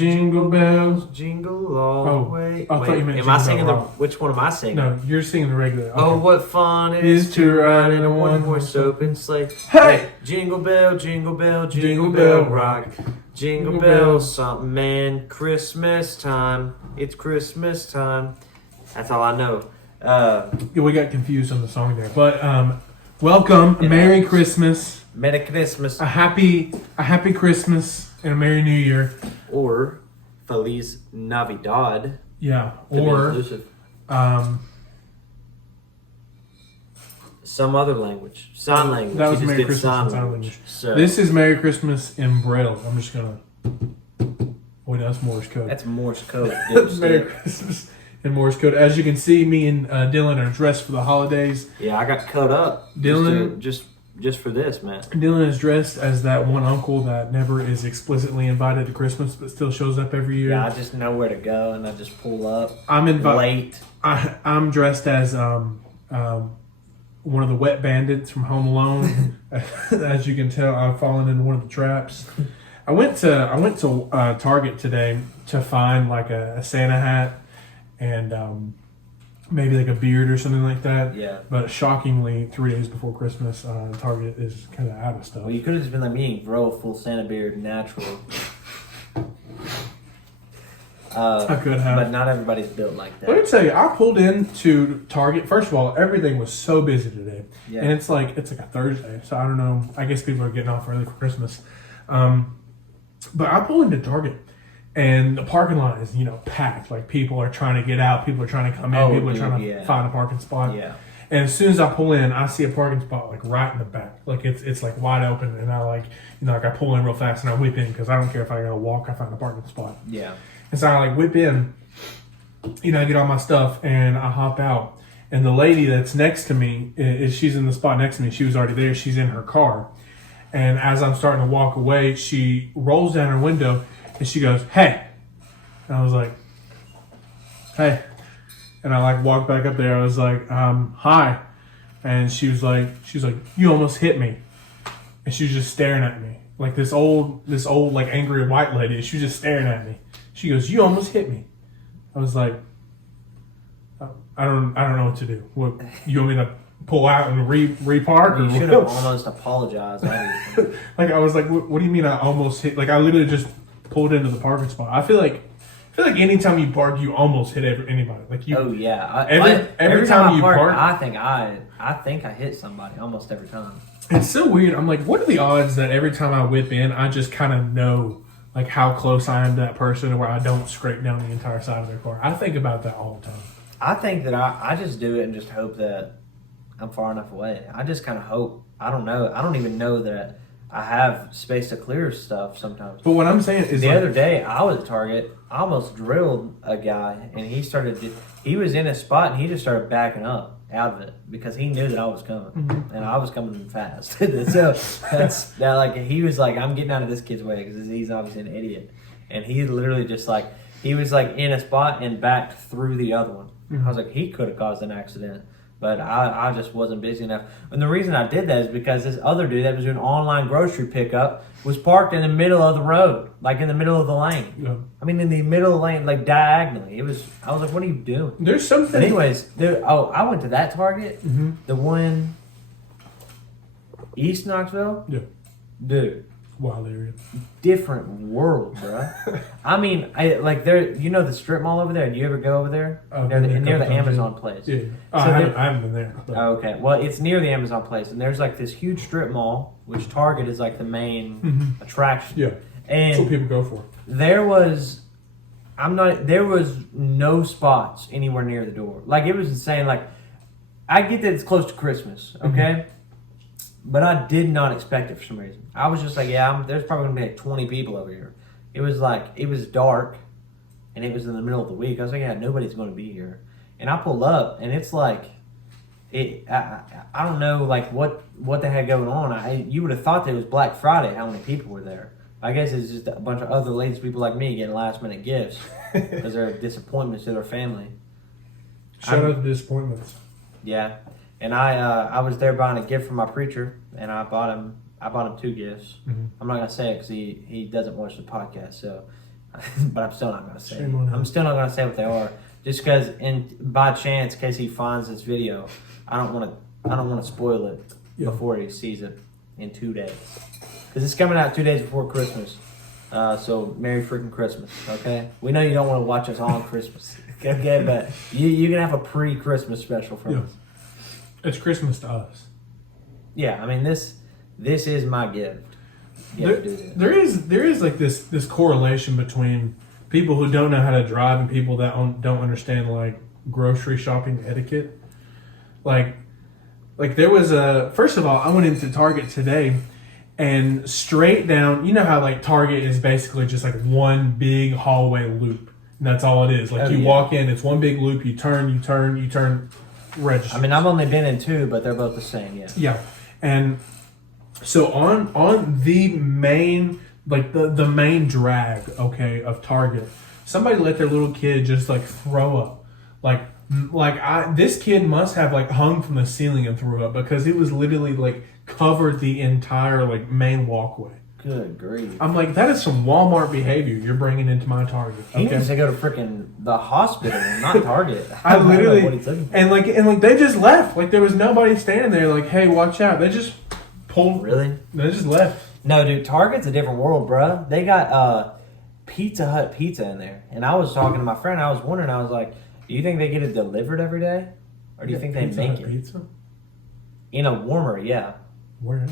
jingle all the way. I thought you meant am I singing the? Rock. Which one am I singing? No, you're singing the regular. Okay. Oh, what fun it is to ride in a one-horse open sleigh. Hey! Jingle bell, jingle bell, Jingle bell rock. Jingle bell, something, man. Christmas time. It's Christmas time. That's all I know. We got confused on the song there, but welcome, Merry Christmas, Merry Christmas, a happy Christmas, and a Merry New Year, or Feliz Navidad. Yeah, or some other language, sign language. That was Merry Christmas in sign language. So, this is Merry Christmas in Braille. I'm just gonna. Wait, that's Morse code. That's Morse code. Merry Christmas in Morse code. As you can see, me and Dylan are dressed for the holidays. Yeah, I got cut up. Dylan just for this, man. Dylan is dressed as that one uncle that never is explicitly invited to Christmas, but still shows up every year. Yeah, I just know where to go, and I just pull up. I'm late. I'm dressed as one of the wet bandits from Home Alone. As you can tell, I've fallen into one of the traps. I went to Target today to find like a Santa hat and maybe like a beard or something like that. Yeah. But shockingly, 3 days before Christmas, Target is kind of out of stuff. Well, you could have just been like me and grow a full Santa beard naturally. I could have. But not everybody's built like that. Let me tell you, I pulled into Target. First of all, everything was so busy today. Yeah. And it's like a Thursday, so I don't know. I guess people are getting off early for Christmas. But I pulled into Target, and the parking lot is, packed. Like, people are trying to get out. People are trying to come in. People are trying to find a parking spot. Yeah. And as soon as I pull in, I see a parking spot like right in the back. Like it's like wide open, and I I pull in real fast and I whip in because I don't care if I gotta walk. I find a parking spot. Yeah. And so I whip in, I get all my stuff and I hop out. And the lady that's next to me, she's in the spot next to me. She was already there. She's in her car. And as I'm starting to walk away, she rolls down her window and she goes, "Hey." And I was like, "Hey." And I walked back up there. I was like, "Hi." And she was like, "You almost hit me." And she was just staring at me. Like this old angry white lady. She was just staring at me. She goes, "You almost hit me." I was like, I don't know what to do. What, you want me to pull out and repark? You should have almost apologized. I was like, what do you mean I almost hit? Like, I literally just pulled into the parking spot. I feel like anytime you park, you almost hit anybody. Like you. Oh yeah. Every time you park, I think I hit somebody almost every time. It's so weird. I'm like, what are the odds that every time I whip in, I just kind of know like how close I am to that person, where I don't scrape down the entire side of their car. I think about that all the time. I think that I just do it and just hope that I'm far enough away. I just kind of hope. I don't know. I don't even know that I have space to clear stuff sometimes. But what I'm saying is, the other day I was at Target. I almost drilled a guy, and he was in a spot, and he just started backing up out of it because he knew that I was coming, and I was coming fast. So he was like, "I'm getting out of this kid's way," because he's obviously an idiot, and he literally just he was in a spot and backed through the other one. I was like, he could have caused an accident, but I just wasn't busy enough. And the reason I did that is because this other dude that was doing online grocery pickup was parked in the middle of the road, in the middle of the lane. Yeah. I mean, in the middle of the lane, diagonally. I was like, what are you doing? There's something. But anyways, I went to that Target, the one East Knoxville. Yeah. Dude. Wild area. Different world, bro. I mean, there. The strip mall over there. Do you ever go over there? Near the Amazon place. Yeah. I haven't been there. But. Okay. Well, it's near the Amazon place, and there's this huge strip mall, which Target is the main attraction. Yeah. And that's what people go for. There was no spots anywhere near the door. It was insane. I get that it's close to Christmas, okay? But I did not expect it for some reason. I was just there's probably going to be 20 people over here. It was dark, and it was in the middle of the week. I was like, yeah, nobody's going to be here. And I pulled up, and it's I don't know, what they had going on. You would have thought that it was Black Friday, how many people were there. I guess it's just a bunch of other lazy people like me getting last-minute gifts because they're disappointments to their family. Shout out to disappointments. Yeah. And I was there buying a gift for my preacher, and I bought him 2 gifts. I'm not gonna say it because he doesn't watch the podcast. So but I'm still not going to say. Shame on him. I'm still not going to say what they are, just because, by chance, in case he finds this video, I don't want to spoil it before he sees it in 2 days, because it's coming out 2 days before Christmas. So Merry freaking Christmas, okay? We know you don't want to watch us on Christmas, okay? But you can have a pre-Christmas special from us. It's Christmas to us. Yeah, I mean this is my gift. There is like this correlation between people who don't know how to drive and people that don't understand like grocery shopping etiquette. Like there was first of all, I went into Target today, and straight down, you know how like Target is basically just like one big hallway loop, and that's all it is. Like walk in, it's one big loop. You turn. Register. I mean, I've only been in 2, but they're both the same. Yeah. Yeah, and so on the main, like the main drag, okay, of Target, somebody let their little kid just like throw up, this kid must have like hung from the ceiling and threw up, because it was literally like covered the entire like main walkway. Good grief! I'm like, that is some Walmart behavior you're bringing into my Target. He needs to go to freaking the hospital, not Target. I literally, what he's looking for. and like they just left. Like there was nobody standing there. Like, hey, watch out! They just pulled. Really? They just left. No, dude, Target's a different world, bruh. They got Pizza Hut pizza in there, and I was talking to my friend. I was wondering. I was like, do you think they get it delivered every day, or do you think they make it? Pizza? In a warmer, yeah. Where at?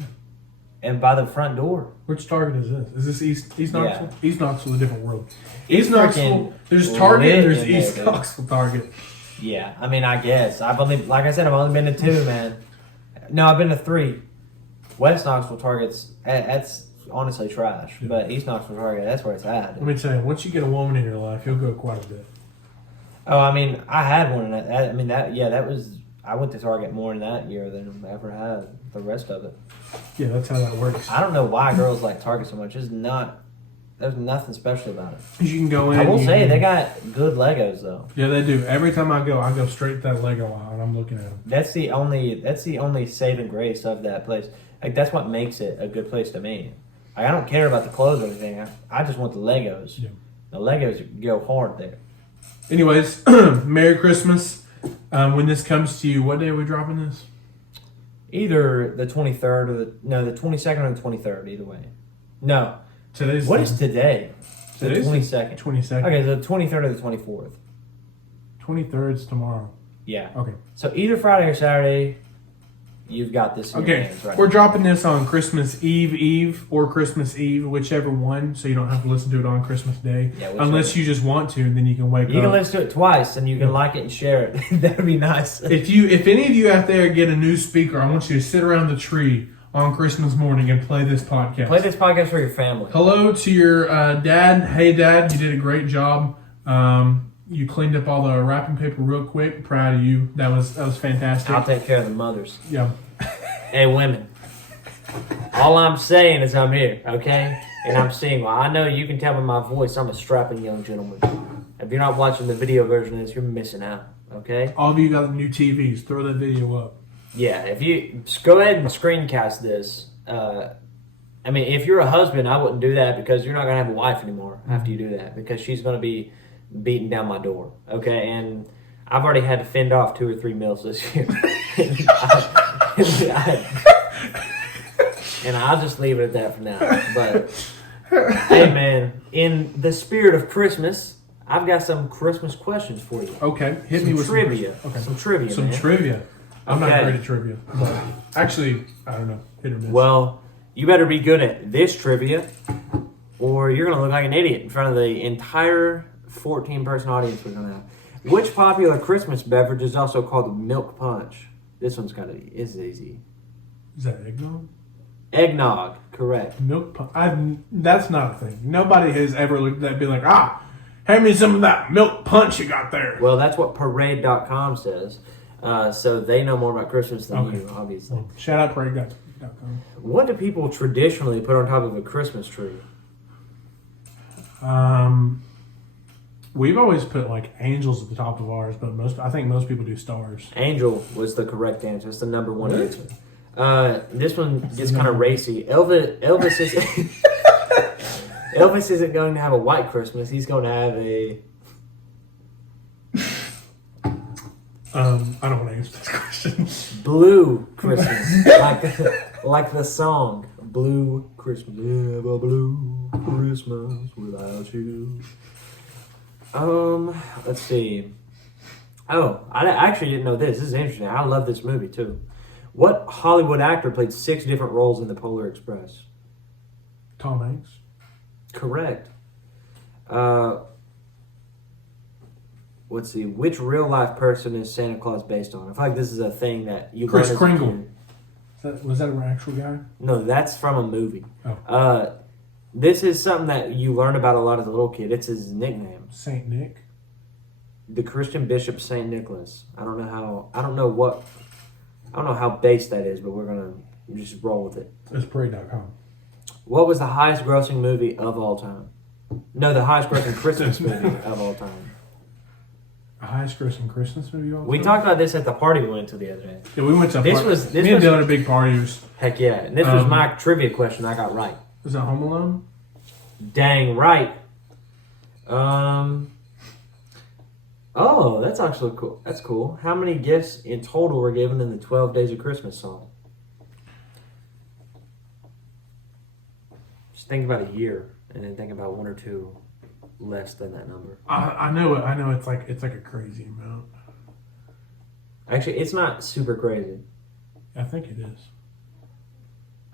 And by the front door. Which Target is this? Is this East Knoxville? Yeah. East Knoxville, a different world. It's East Knoxville, there's Target, there's East there, Knoxville Target. Yeah, I mean, I guess. I've only been to 2, man. No, I've been to 3. West Knoxville Target's, that's honestly trash. Yeah. But East Knoxville Target, that's where it's at. Let me tell you, once you get a woman in your life, you'll go quite a bit. Oh, I mean, I had one in that. I mean, that was, I went to Target more in that year than I ever had the rest of it. Yeah, that's how that works. I don't know why girls like Target so much. There's nothing special about it. You can go in. I will say, they got good Legos, though. Yeah, they do. Every time I go straight to that Lego aisle, and I'm looking at them. That's the only saving grace of that place. Like, that's what makes it a good place to me. Like, I don't care about the clothes or anything. I just want the Legos. Yeah. The Legos go hard there. Anyways, Merry Christmas. When this comes to you, what day are we dropping this? Either the 23rd or the 22nd or the 23rd. Either way. No. What is today? Today's the 22nd. 22nd. Okay, so the 23rd or the 24th. 23rd's tomorrow. Yeah. Okay. So either Friday or Saturday, you've got this in your hands right we're now. dropping this on Christmas Eve or Christmas Eve, whichever one, so you don't have to listen to it on Christmas Day. Yeah, unless you just want to, and then you can wake up. You can listen to it twice, and you can like it and share it. That'd be nice. If any of you out there get a new speaker, I want you to sit around the tree on Christmas morning and play this podcast. Play this podcast for your family. Hello to your dad. Hey, Dad, you did a great job. You cleaned up all the wrapping paper real quick. Proud of you. That was fantastic. I'll take care of the mothers. Yeah. Hey, women. All I'm saying is I'm here, okay? And I'm single. I know you can tell by my voice I'm a strapping young gentleman. If you're not watching the video version of this, you're missing out, okay? All of you got new TVs. Throw that video up. Yeah, if you just go ahead and screencast this. I mean, if you're a husband, I wouldn't do that, because you're not going to have a wife anymore after you do that, because she's going to be beating down my door, okay? And I've already had to fend off 2 or 3 meals this year. And I'll just leave it at that for now. But, hey, man, in the spirit of Christmas, I've got some Christmas questions for you. Okay, hit me with trivia. Some Trivia. Some man. trivia. I'm not Okay. great at trivia. But actually, I don't know. Hit or miss. Well, you better be good at this trivia, or you're going to look like an idiot in front of the entire 14-person audience we're going to have. Which popular Christmas beverage is also called milk punch? This one's is easy. Is that eggnog? Eggnog, correct. Milk punch. That's not a thing. Nobody has ever looked at that and be like, hand me some of that milk punch you got there. Well, that's what Parade.com says. So they know more about Christmas than you, obviously. Well, shout out Parade.com. What do people traditionally put on top of a Christmas tree? We've always put like angels at the top of ours, but I think most people do stars. Angel was the correct answer. It's the number one Really? answer. This one gets kind of racy. Elvis is Elvis isn't going to have a white Christmas. He's going to have a... I don't want to answer this question. blue Christmas. like the song. Blue Christmas. Have a blue Christmas without you. Let's see. Oh, I actually didn't know this. This is interesting. I love this movie too. What Hollywood actor played 6 different roles in the Polar Express? Tom Hanks. Correct. Let's see. Which real life person is Santa Claus based on? I feel like this is a thing that you. Kris Kringle. Was that an actual guy? No, that's from a movie. Oh. This is something that you learn about a lot as a little kid. It's his nickname. Saint Nick. The Christian Bishop Saint Nicholas. I don't know how base that is, but we're gonna just roll with it. It's parade.com. What was the highest grossing movie of all time? No, the highest grossing Christmas movie of all time. The highest grossing Christmas movie of all time? We talked about this at the party we went to the other day. Yeah, we went to a This party. was- this Me and was- Dylan are big partiers. Heck yeah. And this was my trivia question I got right. Was that Home Alone? Dang right. Oh, that's actually cool. That's cool. How many gifts in total were given in the 12 Days of Christmas song? Just think about a year, and then think about 1 or 2 less than that number. I know it. I know it's like a crazy amount. Actually, it's not super crazy. I think it is.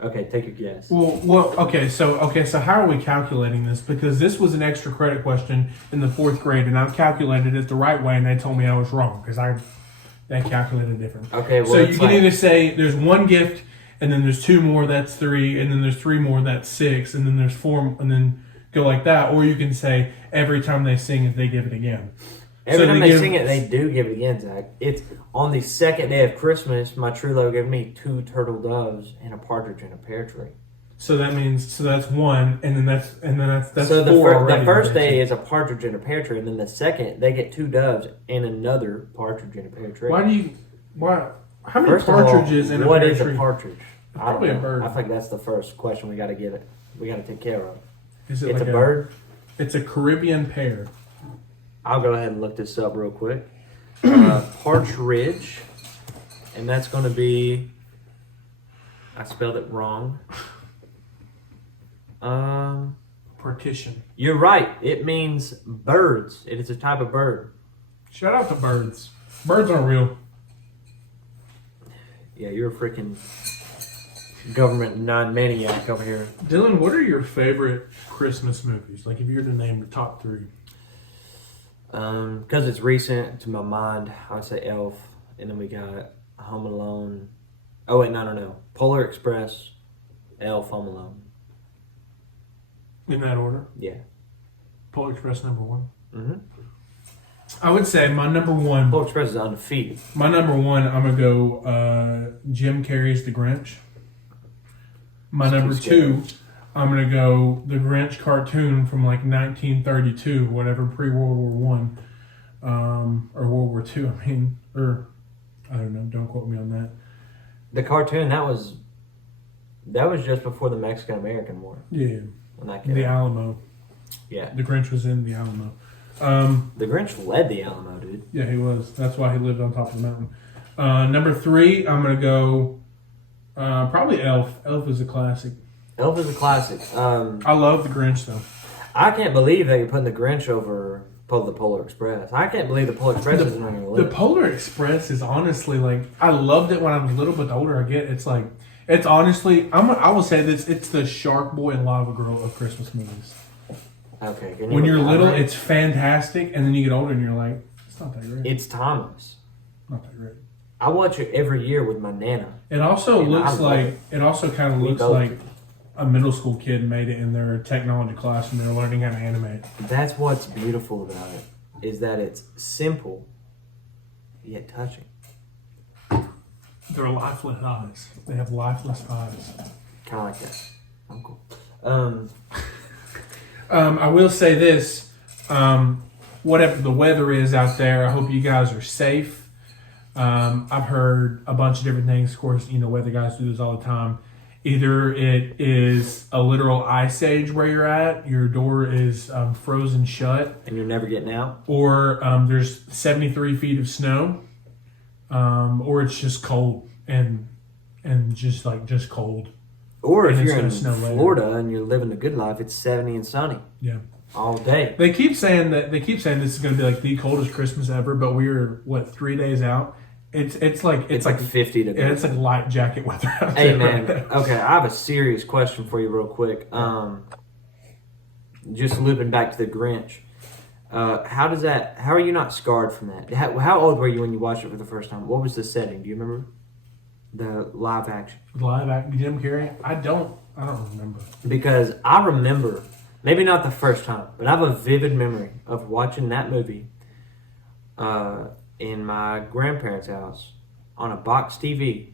Okay, take your guess. Well, okay. So how are we calculating this? Because this was an extra credit question in the 4th grade, and I calculated it the right way, and they told me I was wrong because they calculated it different. Okay, well, so you it's can like- either say there's 1 gift, and then there's 2 more, that's 3, and then there's 3 more, that's 6, and then there's 4, and then go like that. Or you can say every time they sing it, they give it again. Every So time they they give- sing it, they do give it again, Zach. It's on the 2nd day of Christmas, my true love gave me 2 turtle doves and a partridge in a pear tree. So that means that's 1, and then that's So the, 4 the already. first day is a partridge in a pear tree, and then the second they get 2 doves and another partridge in a pear tree. How many First of all, partridges in a what pear is tree? a partridge? I don't Probably a know. bird. I think that's the first question we got to get it. We got to take care of. Is it It's like a bird. It's a Caribbean pear. I'll go ahead and look this up real quick. Partridge, and that's going to be. I spelled it wrong. Partition. You're right. It means birds. It is a type of bird. Shout out to birds. Birds aren't real. Yeah, you're a freaking government non-maniac over here. Dylan, what are your favorite Christmas movies? Like if you were to name the top 3. Because it's recent to my mind, I would say Elf, and then we got Home Alone. Oh wait, no. Polar Express, Elf, Home Alone. In that order. Yeah. Polar Express number 1. Mm-hmm. I would say my number 1. Polar Express is undefeated. My number 1, I'm gonna go Jim Carrey's The Grinch. My number 2, I'm gonna go the Grinch cartoon from like 1932, whatever, pre-World War One, or World War II. I mean, or I don't know. Don't quote me on that. The cartoon that was just before the Mexican American War. Yeah, When that came the out. Alamo. Yeah, The Grinch was in the Alamo. the Grinch led the Alamo, dude. Yeah, he was. That's why he lived on top of the mountain. Number 3, I'm gonna go probably Elf. Elf is a classic. Elf is a classic. I love the Grinch though. I can't believe that you're putting the Grinch over the Polar Express. I can't believe the Polar Express isn't on your The list. Polar Express is honestly like I loved it when I was little, but the older I get, it's like it's honestly I will say this: it's the Shark Boy and Lava Girl of Christmas movies. Okay. When you're little, it's fantastic, and then you get older, and you're like, it's not that great. It's timeless. Not that great. I watch it every year with my Nana. It also And I looks love like it. it also kind of We looks both like do. a middle school kid made it in their technology class, and they're learning how to animate. That's what's beautiful about it, is that it's simple, yet touching. They're lifeless eyes. They have lifeless eyes. Kind of like that. I'm cool. I will say this: whatever the weather is out there, I hope you guys are safe. I've heard a bunch of different things. Of course, weather guys do this all the time. Either it is a literal ice age where you're at, your door is frozen shut, And you're never getting out? or there's 73 feet of snow, or it's just cold and just cold. Or if And it's you're in gonna snow later. Florida and you're living the good life, it's 70 and sunny Yeah. all day. They keep saying this is going to be like the coldest Christmas ever, but we're 3 days out. It's like 50 degrees. yeah, it's like light jacket weather out Hey there man, right now. okay, I have a serious question for you real quick. Just looping back to the Grinch. How are you not scarred from that? How old were you when you watched it for the first time? What was the setting? Do you remember? The live action. Live act Jim Carrey? I don't remember. Because I remember, maybe not the first time, but I have a vivid memory of watching that movie in my grandparents' house on a box TV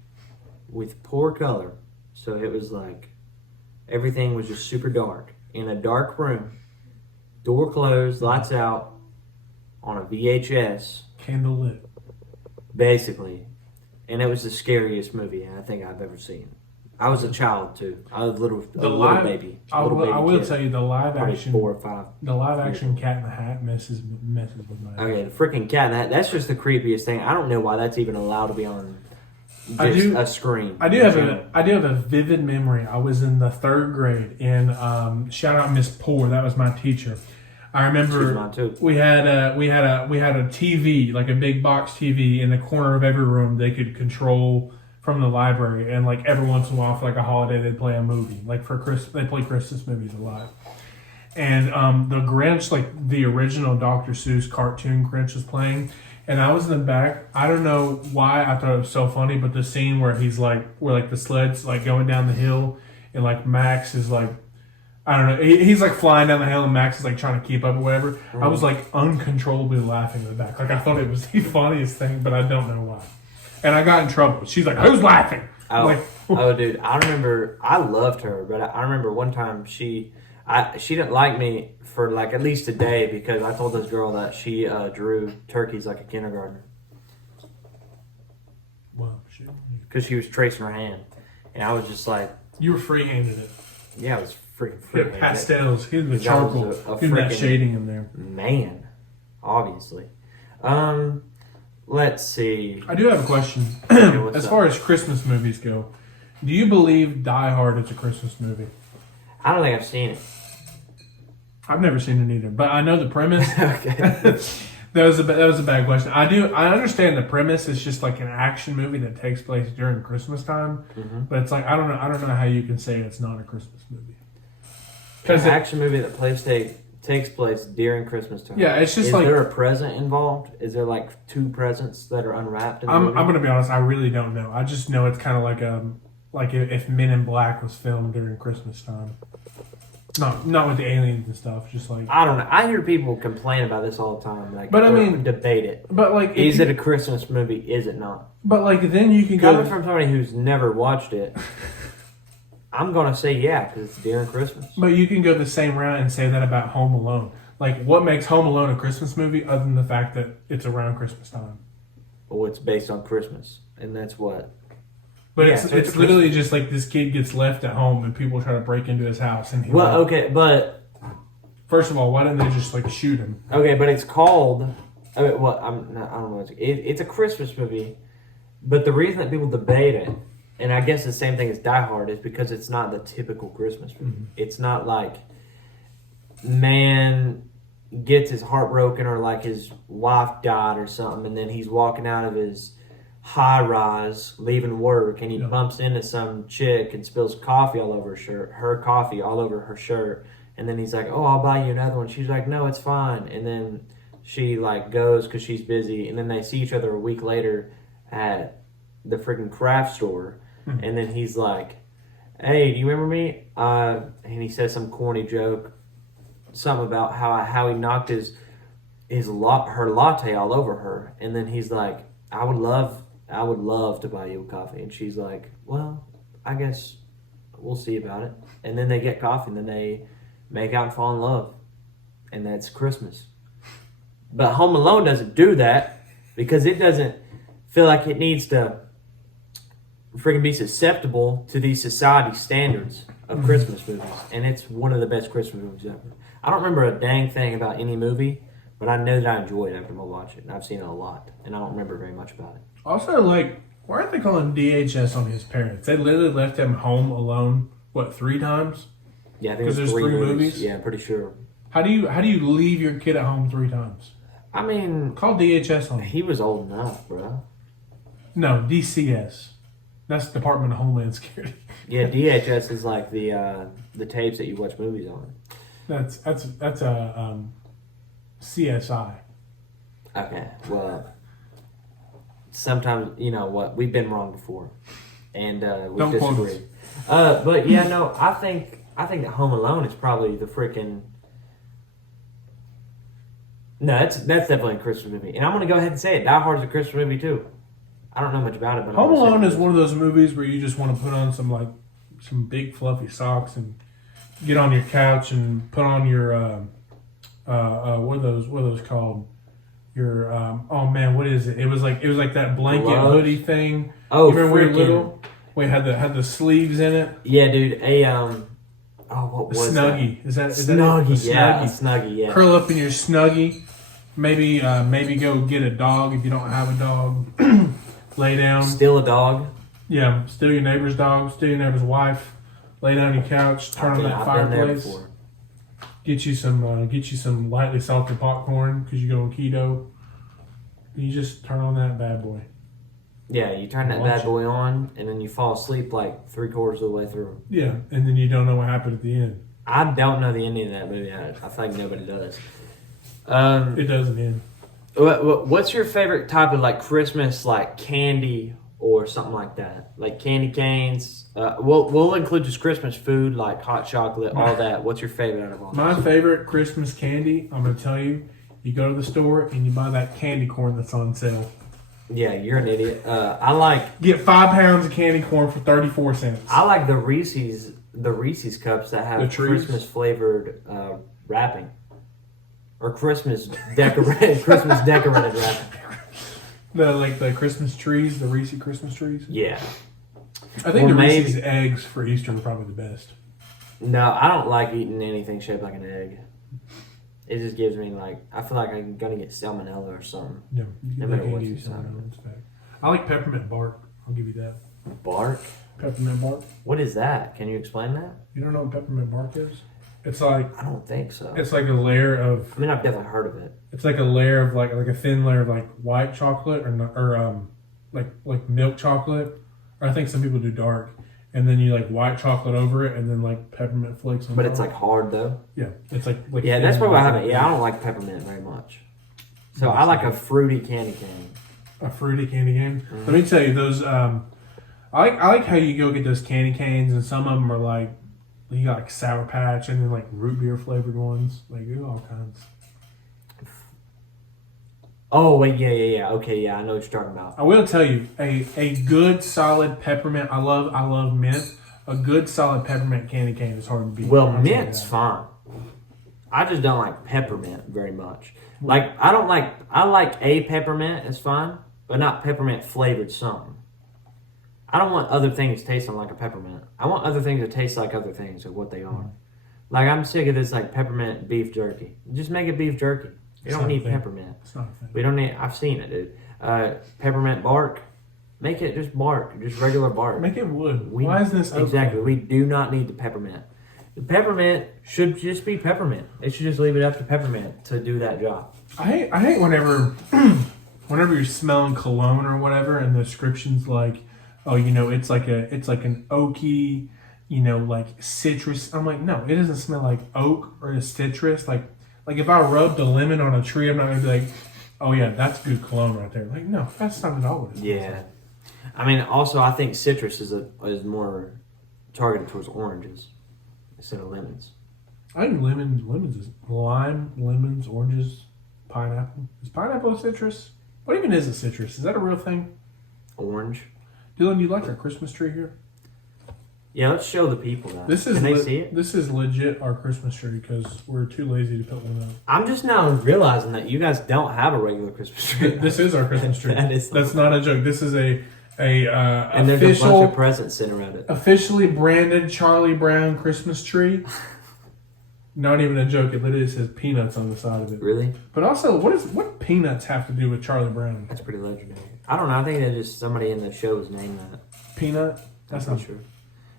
with poor color. So it was like everything was just super dark in a dark room, door closed, lights out, on a VHS, Candle lit. basically. And it was the scariest movie I think I've ever seen. I was a child too. I was a little baby. I will kid. tell you the live Probably action 4 or 5. The live action Cat in the Hat messes with my. Okay, the freaking cat in the hat. That's just the creepiest thing. I don't know why that's even allowed to be on a screen. I do have a vivid memory. I was in the 3rd grade, and shout out Miss Poor. That was my teacher. I remember She's mine too. we had a TV, like a big box TV in the corner of every room they could control from the library, and like every once in a while for like a holiday they'd play a movie. Like for Christmas, they play Christmas movies a lot. And the Grinch, like the original Dr. Seuss cartoon Grinch, was playing, and I was in the back. I don't know why I thought it was so funny, but the scene where where the sled's like going down the hill, and like Max is like, I don't know, he's like flying down the hill, and Max is like trying to keep up or whatever. I was like uncontrollably laughing in the back. Like I thought it was the funniest thing, but I don't know why. And I got in trouble. She's like, "Who's laughing?" Oh, dude, I remember. I loved her, but I remember one time she didn't like me for like at least a day because I told this girl that she drew turkeys like a kindergartner. Well, shit. Because she was tracing her hand, and I was just like, You were free-handed it. yeah, it was freaking Yeah, pastels. He had the That charcoal. was a He had that freaking- shading in there. man, obviously. Let's see. I do have a question. what's As up? far as Christmas movies go, do you believe Die Hard is a Christmas movie? I don't think I've seen it. I've never seen it either, but I know the premise. Okay. That was a bad question. I understand the premise. It's just like an action movie that takes place during Christmas time, but it's like I don't know how you can say it's not a Christmas movie. An action movie that takes place during Christmas time. Yeah, it's just is like- there a present involved? Is there like 2 presents that are unwrapped? In the I'm movie? gonna be honest. I really don't know. I just know it's kind of like if Men in Black was filmed during Christmas time. Not with the aliens and stuff. Just like I don't know. I hear people complain about this all the time. Like, But I or mean- debate it. but like Is it a Christmas movie? Is it not? But like then you can Coming go. from somebody who's never watched it, I'm gonna say yeah because it's during Christmas. But you can go the same route and say that about Home Alone. Like, what makes Home Alone a Christmas movie other than the fact that it's around Christmas time? Well, it's based on Christmas, and that's what. But Yeah, it's so it's literally just like this kid gets left at home and people try to break into his house. And But first of all, why didn't they just like shoot him? okay, but it's called. I mean, I don't know. It's a Christmas movie, but the reason that people debate it, and I guess the same thing as Die Hard, is because it's not the typical Christmas movie. Mm-hmm. It's not like man gets his heart broken or like his wife died or something, and then he's walking out of his high rise leaving work, and he bumps into some chick and spills coffee all over her coffee all over her shirt, and then he's like, "Oh, I'll buy you another one." She's like, "No, it's fine," and then she like goes because she's busy, and then they see each other a week later at the freaking craft store, and then he's like, "Hey, do you remember me?" And he says some corny joke, something about how he knocked her latte all over her, and then he's like, I would love to buy you a coffee," and she's like, "Well, I guess we'll see about it." And then they get coffee, and then they make out and fall in love, and that's Christmas. But Home Alone doesn't do that because it doesn't feel like it needs to freaking be susceptible to these society standards of Christmas movies, and it's one of the best Christmas movies ever. I don't remember a dang thing about any movie, but I know that I enjoyed it after I watch it, and I've seen it a lot, and I don't remember very much about it. Also, like, why aren't they calling DHS on his parents? They literally left him home alone, 3 times? Yeah, I think there's 3 movies. Yeah, I'm pretty sure. How do you leave your kid at home 3 times? I mean, call DHS on him. He was old enough, bro. No, DCS. That's Department of Homeland Security. Yeah, DHS is like the tapes that you watch movies on. That's a CSI. Okay, well, sometimes you know what, we've been wrong before, and we Don't disagree. But yeah, no, I think that Home Alone is probably the freaking. No, that's definitely a Christmas movie, and I'm gonna go ahead and say it. Die Hard's a Christmas movie too. I don't know much about it, but Home Alone is one of those movies where you just want to put on some big fluffy socks and get on your couch and put on your what are those called? Your oh man, what is it? It was like that blanket hoodie thing. Oh, you remember when we were little? We had the sleeves in it. Yeah, dude. What was Snuggie? That? Is that Snuggie? it? Yeah, Snuggie. Yeah. Curl up in your Snuggie. Maybe go get a dog if you don't have a dog. Lay down. Steal a dog. Yeah, steal your neighbor's dog. Steal your neighbor's wife. Lay down on your couch. Turn on that fireplace. Get you some lightly salted popcorn because you go on keto. You just turn on that bad boy. Yeah, you turn that bad boy on, and then you fall asleep like 3/4 of the way through. Yeah, and then you don't know what happened at the end. I don't know the ending of that movie. I think nobody does. It doesn't end. What's your favorite type of like Christmas like candy or something like that? Like candy canes. We'll include just Christmas food like hot chocolate, all that. What's your favorite out of all? My favorite Christmas candy, I'm gonna tell you. You go to the store and you buy that candy corn that's on sale. Yeah, you're an idiot. I like get 5 pounds of candy corn for 34 cents. I like the Reese's cups that have Christmas flavored wrapping. Or Christmas decorated wrapping. The Christmas trees, the Reese Christmas trees? Yeah. I think the Reese's eggs for Easter are probably the best. No, I don't like eating anything shaped like an egg. It just gives me I feel like I'm gonna get salmonella or something. Yeah, I like peppermint bark. I'll give you that. Bark? Peppermint bark. What is that? Can you explain that? You don't know what peppermint bark is? It's like I don't think so. It's like a layer of. I mean, I've definitely heard of it. It's like a layer of like a thin layer of white chocolate or milk chocolate, or I think some people do dark, and then you white chocolate over it, and then peppermint flakes on top. But it's hard though. Yeah, it's like yeah, that's probably why I haven't. Yeah, I don't like peppermint very much. So I like a fruity candy cane. A fruity candy cane. Mm-hmm. Let me tell you those. I like how you go get those candy canes, and some of them are you got Sour Patch and then root beer flavored ones. You all kinds. Oh wait, yeah. Okay, yeah, I know what you're talking about. I will tell you a good solid peppermint. I love mint. A good solid peppermint candy cane is hard to beat. Well, mint's fine. I just don't like peppermint very much. I like a peppermint. It's fine, but not peppermint flavored something. I don't want other things tasting like a peppermint. I want other things to taste like other things or what they are. I'm sick of this peppermint beef jerky. Just make it beef jerky. You don't need peppermint. It's not a thing. We don't need. I've seen it, dude. Peppermint bark. Make it just bark, just regular bark. Make it wood. Why is this exactly? We do not need the peppermint. The peppermint should just be peppermint. It should just leave it up to peppermint to do that job. I hate whenever you're smelling cologne or whatever, and the description's it's like an oaky, citrus. I'm like, no, it doesn't smell like oak or a citrus. Like if I rubbed a lemon on a tree, I'm not gonna be like, oh yeah, that's good cologne right there. No, that's not at all what it smells like. I mean, also I think citrus is more targeted towards oranges instead of lemons. I think lemons is lime, lemons, oranges, pineapple. Is pineapple a citrus? What even is a citrus? Is that a real thing? Orange. Dylan, do you like our Christmas tree here? Yeah, let's show the people that. Can they see it? This is legit our Christmas tree because we're too lazy to put one up. I'm just now realizing that you guys don't have a regular Christmas tree. This is our Christmas tree. That's not a joke. This is a and there's a bunch of presents sitting around it. Officially branded Charlie Brown Christmas tree. Not even a joke. It literally says peanuts on the side of it. Really? But also, what peanuts have to do with Charlie Brown? That's pretty legendary. I don't know. I think that just somebody in the show was named that. Peanut? That's not true.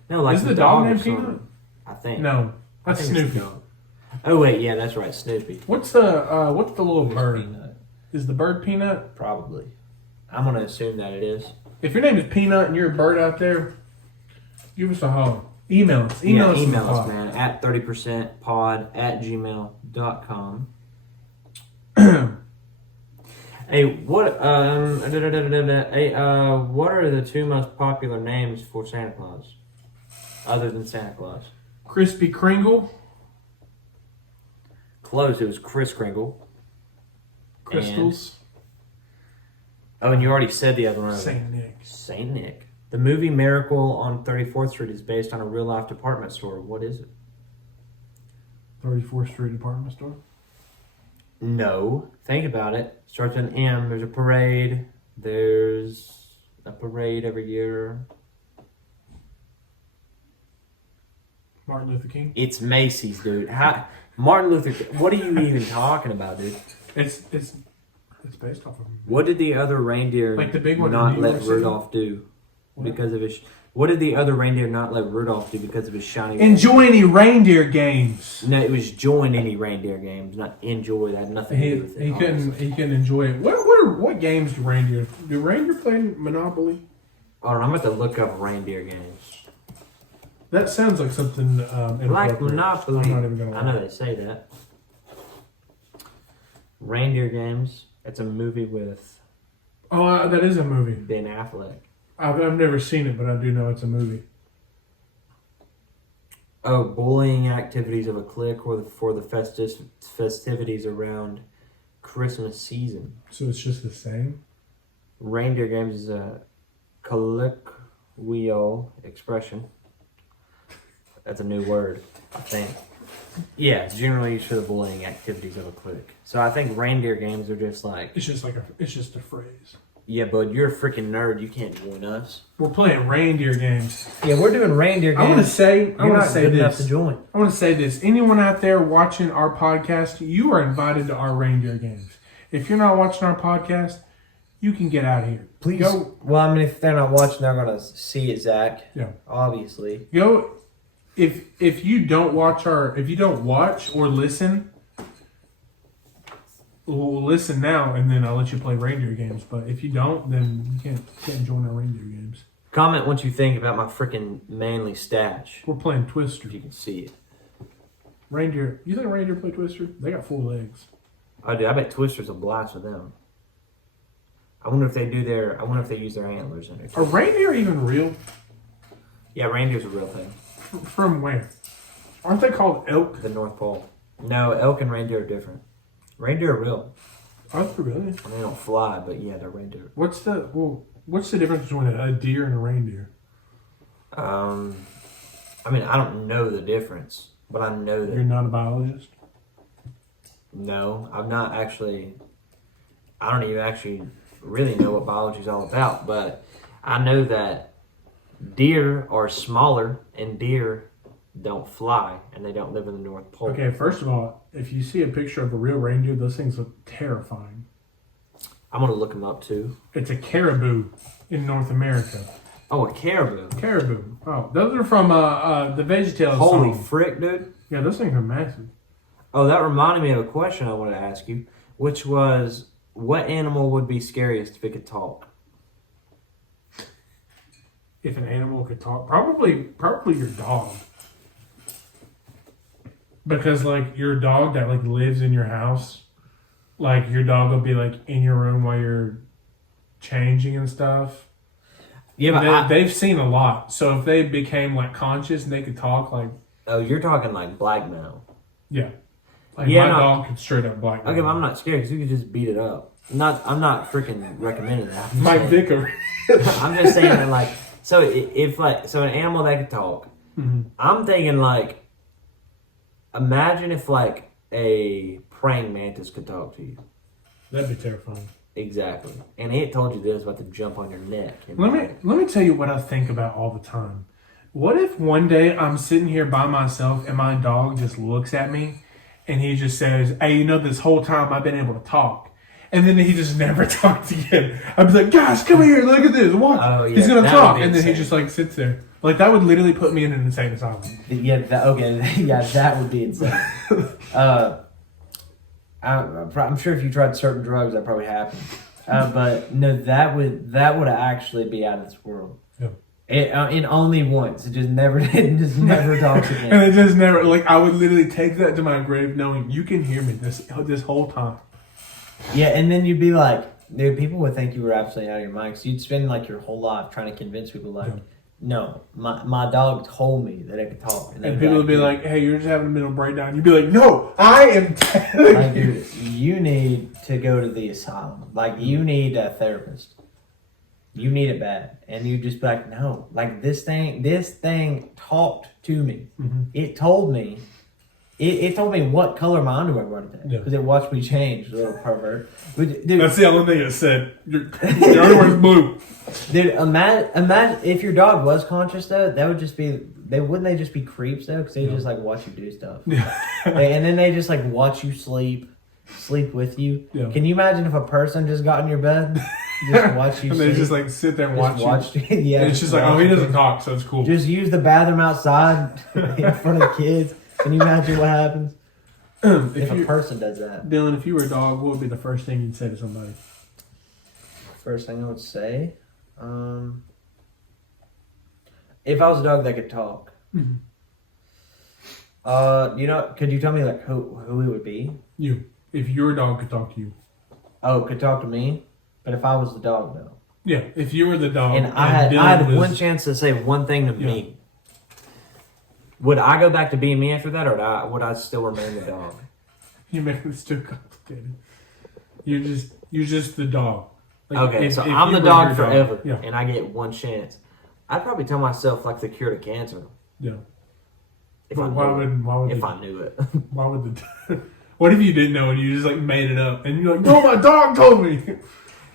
No, like is the dog named Peanut? I think. No, that's Snoopy. Oh wait, yeah, that's right, Snoopy. What's the little bird? Peanut. Is the bird Peanut? Probably. I'm gonna assume that it is. If your name is Peanut and you're a bird out there, give us a holler. Email us. Email us, man, at 30percentpod@gmail.com. Hey, what are the two most popular names for Santa Claus, other than Santa Claus? Krispy Kringle. Close. It was Kris Kringle. Crystals. And you already said the other one. Saint Nick. Saint Nick. The movie Miracle on 34th Street is based on a real-life department store. What is it? 34th Street department store? No. Think about it. Starts with an M. There's a parade. There's a parade every year. Martin Luther King? It's Macy's, dude. Martin Luther King. What are you even talking about, dude? It's based off of him. What did the other reindeer like the big one not let Rudolph do? Because of his... What did the other reindeer not let Rudolph do because of his shiny... Enjoy any reindeer games. No, it was join any reindeer games, not enjoy. That had nothing to do with it. He couldn't enjoy it. What games do reindeer play Monopoly? Oh, I'm about to look up reindeer games. That sounds like something like Monopoly. I'm not even gonna lie. I know they say that. Reindeer games. It's a movie with... Oh, that is a movie. Ben Affleck. I've never seen it, but I do know it's a movie. Oh, bullying activities of a clique or for the festivities around Christmas season. So it's just the same? Reindeer games is a colloquial expression. That's a new word, I think. Yeah, it's generally used for the bullying activities of a clique. So I think reindeer games are just like... It's just a phrase. Yeah, bud, you're a freaking nerd. You can't join us. We're playing reindeer games. Yeah, we're doing reindeer games. I want to say enough to join. I want to say this. Anyone out there watching our podcast, you are invited to our reindeer games. If you're not watching our podcast, you can get out of here. Please go. Well, I mean, if they're not watching, they're gonna see it, Zach. Yeah. Obviously. Go. If you don't watch or listen. We'll listen now, and then I'll let you play reindeer games. But if you don't, then you can't join our reindeer games. Comment what you think about my freaking manly stash. We're playing Twister. If you can see it. Reindeer. You think reindeer play Twister? They got 4 legs. I do. I bet Twister's a blast with them. I wonder if they use their antlers in it. Are reindeer even real? Yeah, reindeer's a real thing. From where? Aren't they called elk? The North Pole. No, elk and reindeer are different. Reindeer are real. Are they really? And they don't fly, but yeah, they're reindeer. What's the difference between a deer and a reindeer? I mean, I don't know the difference, but I know that... You're not a biologist? No, I'm not actually... I don't even actually really know what biology is all about, but I know that deer are smaller and deer don't fly, and they don't live in the North Pole. Okay, first of all, if you see a picture of a real reindeer, those things look terrifying. I'm going to look them up, too. It's a caribou in North America. Oh, a caribou. Caribou. Oh, those are from the VeggieTales Holy song. frick, dude. Yeah, those things are massive. Oh, that reminded me of a question I wanted to ask you, which was, what animal would be scariest if it could talk? If an animal could talk, probably your dog. Because like your dog that like lives in your house, like your dog will be like in your room while you're changing and stuff. Yeah, but they've seen a lot. So if they became like conscious and they could talk, like oh, you're talking like blackmail. Yeah, like my dog could straight up blackmail. Okay, but I'm not scared because you could just beat it up. I'm not freaking recommending that. Mike Vicker. I'm just saying that like so if like so an animal that could talk. Mm-hmm. I'm thinking like. Imagine if, like, a praying mantis could talk to you. That'd be terrifying. Exactly. And it told you that it was about to jump on your neck. Let me tell you what I think about all the time. What if one day I'm sitting here by myself and my dog just looks at me and he just says, "Hey, you know, this whole time I've been able to talk." And then he just never talks again. I'd be like, "Guys, come here, look at this, watch." Oh, yeah, he's gonna that talk, would be and then insane. he just like sits there. Like that would literally put me in an insane asylum. Yeah, that would be insane. I'm sure if you tried certain drugs, that probably happened. But no, that would actually be out of this world. Yeah. And only once. It just never talks again. And it just never, like, I would literally take that to my grave knowing you can hear me this whole time. Yeah, and then you'd be like, dude, people would think you were absolutely out of your mind. So you'd spend like your whole life trying to convince people, like, no, my dog told me that it could talk. And people would be like, "Hey, you're just having a mental breakdown." You'd be like, "No, I am telling like, you." dude, you need to go to the asylum. Like, you need a therapist. You need it bad. And you just be like, no, like this thing talked to me. Mm-hmm. It told me. It told me what color my underwear was today. Because it watched me change, little pervert. Dude, that's the only thing it said. Your underwear's blue. Dude, imagine if your dog was conscious though. That would just be. Wouldn't they just be creeps though? Because they just like watch you do stuff. Yeah. And then they just like watch you sleep with you. Yeah. Can you imagine if a person just got in your bed, just watch you And sleep? they just like sit there and watch you. Yeah. And it's just like, oh, he doesn't talk, so it's cool. Just use the bathroom outside in front of kids. Can you imagine what happens if a person does that? Dylan, if you were a dog, what would be the first thing you'd say to somebody? First thing I would say, if I was a dog that could talk, Mm-hmm. Could you tell me like who it would be? You. If your dog could talk to you. Oh, could talk to me, but if I was the dog though, Yeah, if you were the dog, and I had Dylan one chance to say one thing to me, would I go back to being me after that, or would I still remain the dog? You make this too complicated. You're just the dog. Like, Okay, so if I'm you the were dog your forever, Yeah. and I get one chance. I'd probably tell myself like the cure to cancer. Yeah. If But I why knew it. why would the what if you didn't know and you just like made it up and you're like, no, my dog told me.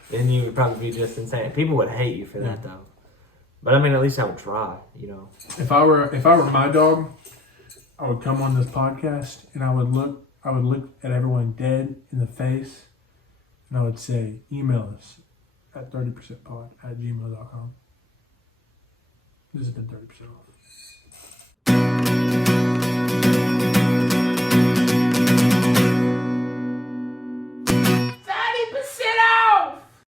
Then you would probably be just insane. People would hate you for that though. But I mean, at least I would try. If I were my dog, I would come on this podcast and I would look at everyone dead in the face and I would say, email us at 30percentpod@gmail.com. This has been 30% off.